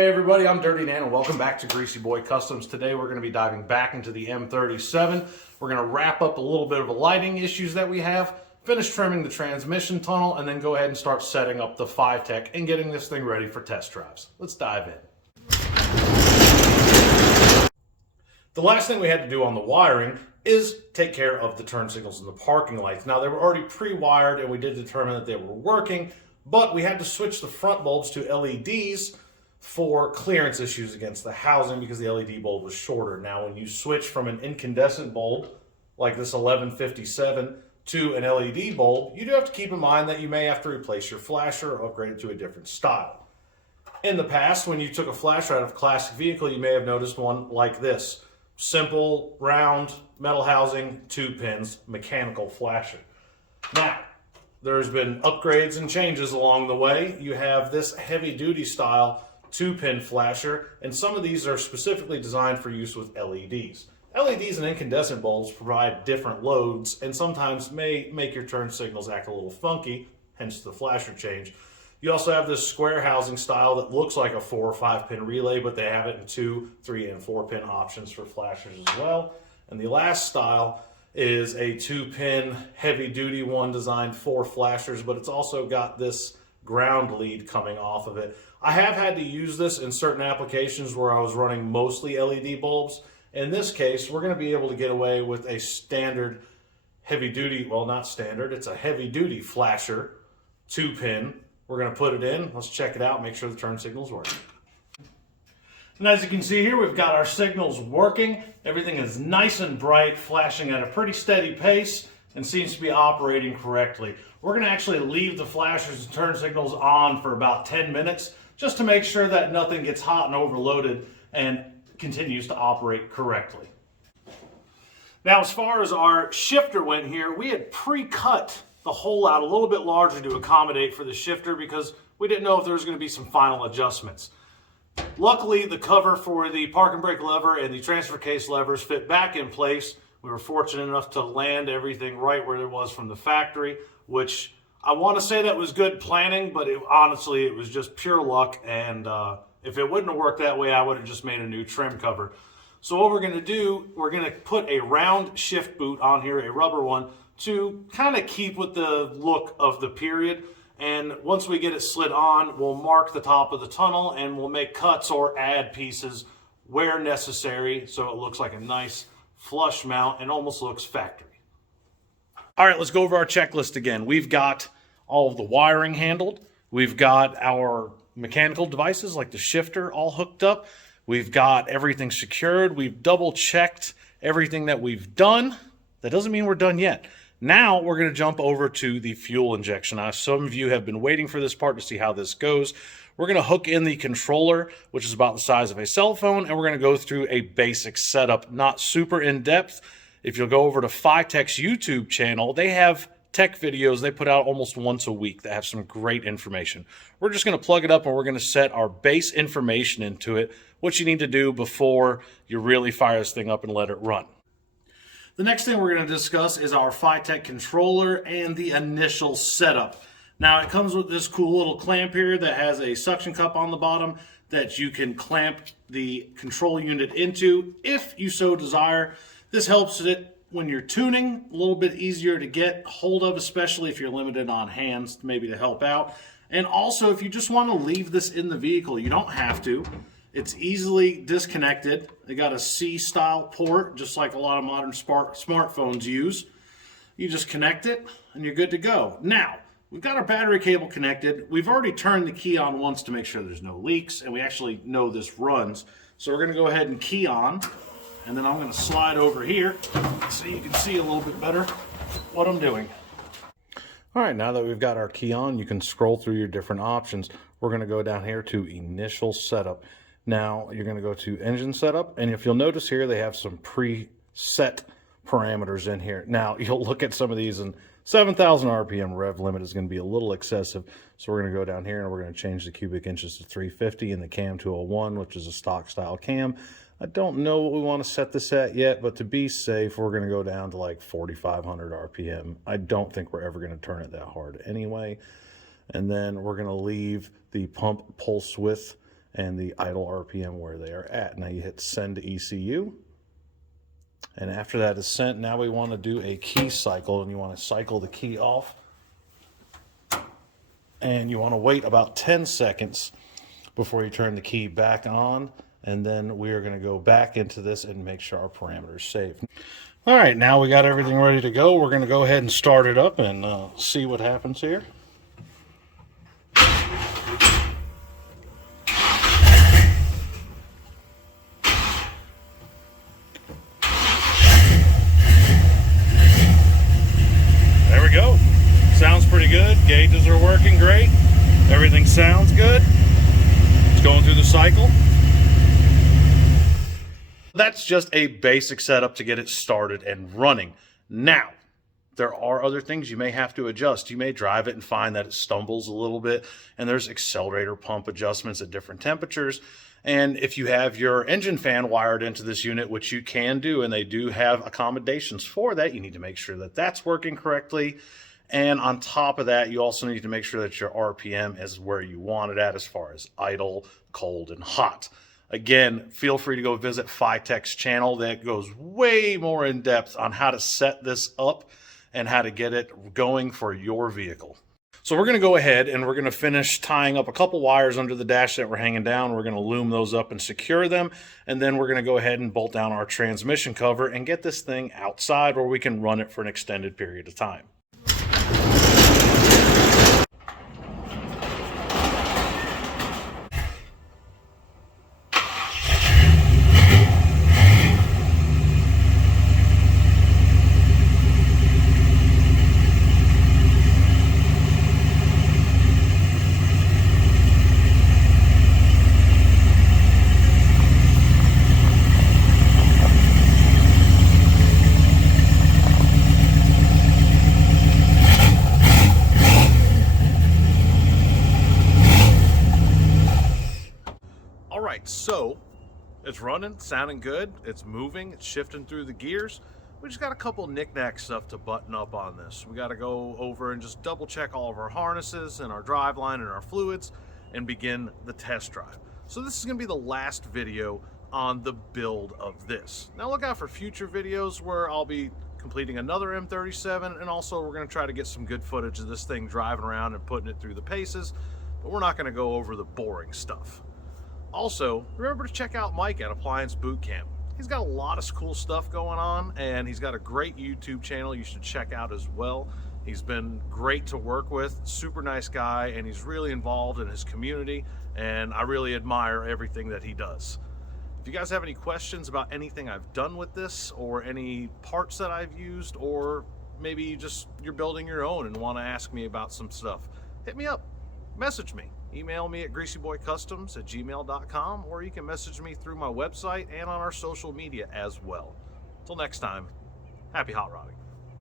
Hey everybody, I'm Dirty Dan and welcome back to Greasy Boy Customs. Today we're going to be diving back into the M37. We're going to wrap up a little bit of the lighting issues that we have, finish trimming the transmission tunnel, and then go ahead and start setting up the FiTech and getting this thing ready for test drives. Let's dive in. The last thing we had to do on the wiring is take care of the turn signals and the parking lights. Now they were already pre-wired and we did determine that they were working, but we had to switch the front bulbs to LEDs for clearance issues against the housing because the LED bulb was shorter. Now when you switch from an incandescent bulb like this 1157 to an LED bulb, you do have to keep in mind that you may have to replace your flasher or upgrade it to a different style. In the past, when you took a flasher out of a classic vehicle, you may have noticed one like this. Simple, round, metal housing, 2 pins, mechanical flasher. Now, there's been upgrades and changes along the way. You have this heavy-duty style 2-pin flasher, and some of these are specifically designed for use with LEDs. LEDs and incandescent bulbs provide different loads and sometimes may make your turn signals act a little funky, hence the flasher change. You also have this square housing style that looks like a 4 or 5-pin relay, but they have it in 2, 3, and 4-pin options for flashers as well. And the last style is a 2-pin heavy-duty one designed for flashers, but it's also got this ground lead coming off of it. I have had to use this in certain applications where I was running mostly LED bulbs. In this case, we're going to be able to get away with a standard heavy-duty, well, not standard, it's a heavy-duty flasher, 2-pin. We're going to put it in. Let's check it out, make sure the turn signal's working. And as you can see here, we've got our signals working. Everything is nice and bright, flashing at a pretty steady pace, and seems to be operating correctly. We're going to actually leave the flashers and turn signals on for about 10 minutes just to make sure that nothing gets hot and overloaded and continues to operate correctly. Now, as far as our shifter went here, we had pre-cut the hole out a little bit larger to accommodate for the shifter because we didn't know if there was going to be some final adjustments. Luckily, the cover for the park and brake lever and the transfer case levers fit back in place. We were fortunate enough to land everything right where it was from the factory, which I want to say that was good planning, but honestly, it was just pure luck. And if it wouldn't have worked that way, I would have just made a new trim cover. So what we're going to do, we're going to put a round shift boot on here, a rubber one, to kind of keep with the look of the period. And once we get it slid on, we'll mark the top of the tunnel and we'll make cuts or add pieces where necessary so it looks like a nice flush mount and almost looks factory. All right, let's go over our checklist again. We've got all of the wiring handled. We've got our mechanical devices like the shifter all hooked up. We've got everything secured. We've double checked everything that we've done. That doesn't mean we're done yet. Now we're going to jump over to the fuel injection. Now, some of you have been waiting for this part to see how this goes. We're going to hook in the controller, which is about the size of a cell phone, and we're going to go through a basic setup, not super in-depth. If you'll go over to FiTech's YouTube channel, they have tech videos they put out almost once a week that have some great information. We're just going to plug it up and we're going to set our base information into it, what you need to do before you really fire this thing up and let it run. The next thing we're going to discuss is our FiTech controller and the initial setup. Now, it comes with this cool little clamp here that has a suction cup on the bottom that you can clamp the control unit into if you so desire. This helps it when you're tuning, a little bit easier to get hold of, especially if you're limited on hands, maybe to help out. And also, if you just want to leave this in the vehicle, you don't have to. It's easily disconnected. They got a C-style port, just like a lot of modern smartphones use. You just connect it, and you're good to go. Now, we've got our battery cable connected. We've already turned the key on once to make sure there's no leaks, and we actually know this runs. So we're going to go ahead and key on. And then I'm going to slide over here so you can see a little bit better what I'm doing. All right, now that we've got our key on, you can scroll through your different options. We're going to go down here to initial setup. Now you're going to go to engine setup, and if you'll notice here, they have some preset parameters in here. Now you'll look at some of these, and 7,000 RPM rev limit is going to be a little excessive. So we're going to go down here and we're going to change the cubic inches to 350 and the cam to a 1, which is a stock style cam. I don't know what we want to set this at yet, but to be safe, we're going to go down to like 4,500 RPM. I don't think we're ever going to turn it that hard anyway. And then we're going to leave the pump pulse width and the idle RPM where they are at. Now you hit send to ECU. And after that is sent, now we want to do a key cycle, and you want to cycle the key off. And you want to wait about 10 seconds before you turn the key back on. And then we are going to go back into this and make sure our parameters saved. All right, now we got everything ready to go. We're going to go ahead and start it up and see what happens here. There we go. Sounds pretty good. Gauges are working great. Everything sounds good. It's going through the cycle. That's just a basic setup to get it started and running. Now, there are other things you may have to adjust. You may drive it and find that it stumbles a little bit, and there's accelerator pump adjustments at different temperatures. And if you have your engine fan wired into this unit, which you can do, and they do have accommodations for that, you need to make sure that that's working correctly. And on top of that, you also need to make sure that your RPM is where you want it at as far as idle, cold, and hot. Again, feel free to go visit FiTech's channel. That goes way more in depth on how to set this up and how to get it going for your vehicle. So we're going to go ahead and we're going to finish tying up a couple wires under the dash that were hanging down. We're going to loom those up and secure them. And then we're going to go ahead and bolt down our transmission cover and get this thing outside where we can run it for an extended period of time. So it's running, sounding good, it's moving, it's shifting through the gears. We just got a couple knick-knack stuff to button up on this. We got to go over and just double check all of our harnesses and our drive line and our fluids and begin the test drive. So this is going to be the last video on the build of this. Now look out for future videos where I'll be completing another M37, and also we're going to try to get some good footage of this thing driving around and putting it through the paces, but we're not going to go over the boring stuff. Also, remember to check out Mike at Appliance Boot Camp. He's got a lot of cool stuff going on, and he's got a great YouTube channel you should check out as well. He's been great to work with, super nice guy, and he's really involved in his community, and I really admire everything that he does. If you guys have any questions about anything I've done with this, or any parts that I've used, or maybe just you're building your own and want to ask me about some stuff, hit me up, message me. Email me at greasyboycustoms@gmail.com, or you can message me through my website and on our social media as well. Till next time, happy hot rodding.